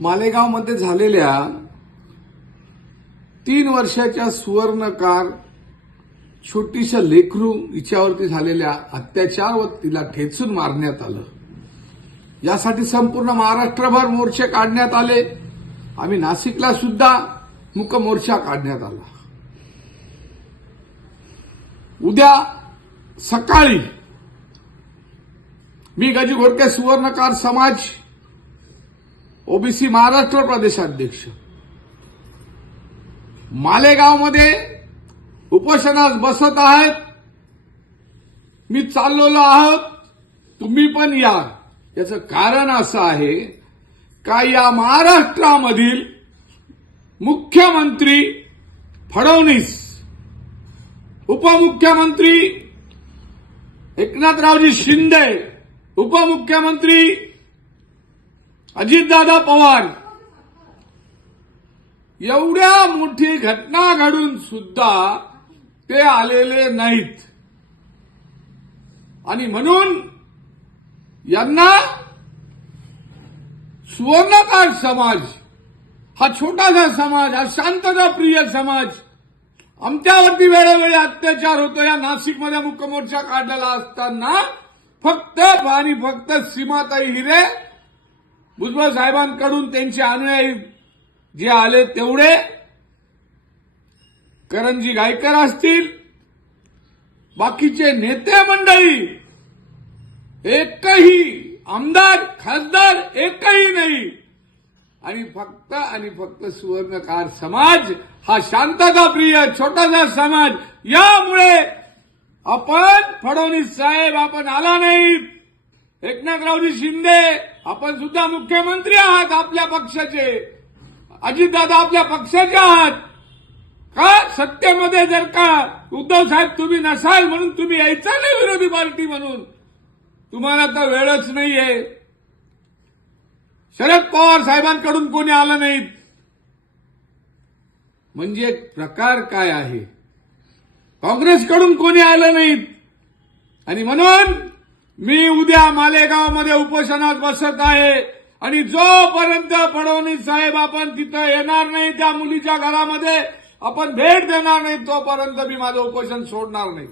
मालेगावमध्ये झालेल्या तीन वर्षाच्या सुवर्णकार छोटीशा लेखरू हिच्यावरती झालेल्या अत्याचार व तिला ठेचून मारण्यात आलं. यासाठी संपूर्ण महाराष्ट्रभर मोर्चे काढण्यात आले. आम्ही नाशिकला सुद्धा मुक मोर्चा काढण्यात आला. उद्या सकाळी मी गजी घोडके सुवर्णकार समाज ओबीसी महाराष्ट्र प्रदेशाध्यक्ष मालेगावमध्ये उपोषणास बसत आहेत. मी चाललेलो आहोत. तुम्ही पण या. याचं कारण असं आहे का या महाराष्ट्रामधील मुख्यमंत्री फडणवीस उपमुख्यमंत्री एकनाथरावजी शिंदे उपमुख्यमंत्री अजितदादा पवार. एवढ्या मोठी घटना घडून सुद्धा ते आलेले नाहीत. आणि म्हणून यांना सुवर्णकार समाज हा छोटासा समाज हा शांतता प्रिय समाज आमच्यावरती वेळोवेळी अत्याचार होतो या नाशिकमध्ये मुकमोर्चा काढलेला असताना फक्त आणि फक्त सीमाताई हिरे भुजबळ साहेबांकडून त्यांचे अनुयायी जे आले तेवढे करंजी गायकर असतील बाकीचे नेते मंडळी एकही आमदार खासदार एकही नाही. आणि फक्त आणि फक्त सुवर्णकार समाज हा शांतता प्रिय छोटासा समाज यामुळे आपण फडणवीस साहेब आपण आला नाहीत. एकनाथरावजी शिंदे आपण सुद्धा मुख्यमंत्री आहात आपल्या पक्षाचे. अजितदादा आपल्या पक्षाचे आहात. का? सत्तेमध्ये जर का उद्धव साहेब तुम्ही नसाल म्हणून तुम्ही यायचा नाही विरोधी पार्टी म्हणून. तुम्हाला तर वेळच नाहीये. शरद पवार साहेबांकडून कोणी आलं नाहीत. म्हणजे प्रकार काय आहे? काँग्रेसकडून कोणी आलं नाहीत. आणि म्हणून मी उद्या मालेगावमध्ये उपोषणात बसत आहे आणि जोपर्यंत फडणवीस साहेब आपण तिथं येणार नाही त्या मुलीच्या घरामध्ये आपण भेट देणार नाही तोपर्यंत मी माझं उपोषण सोडणार नाही.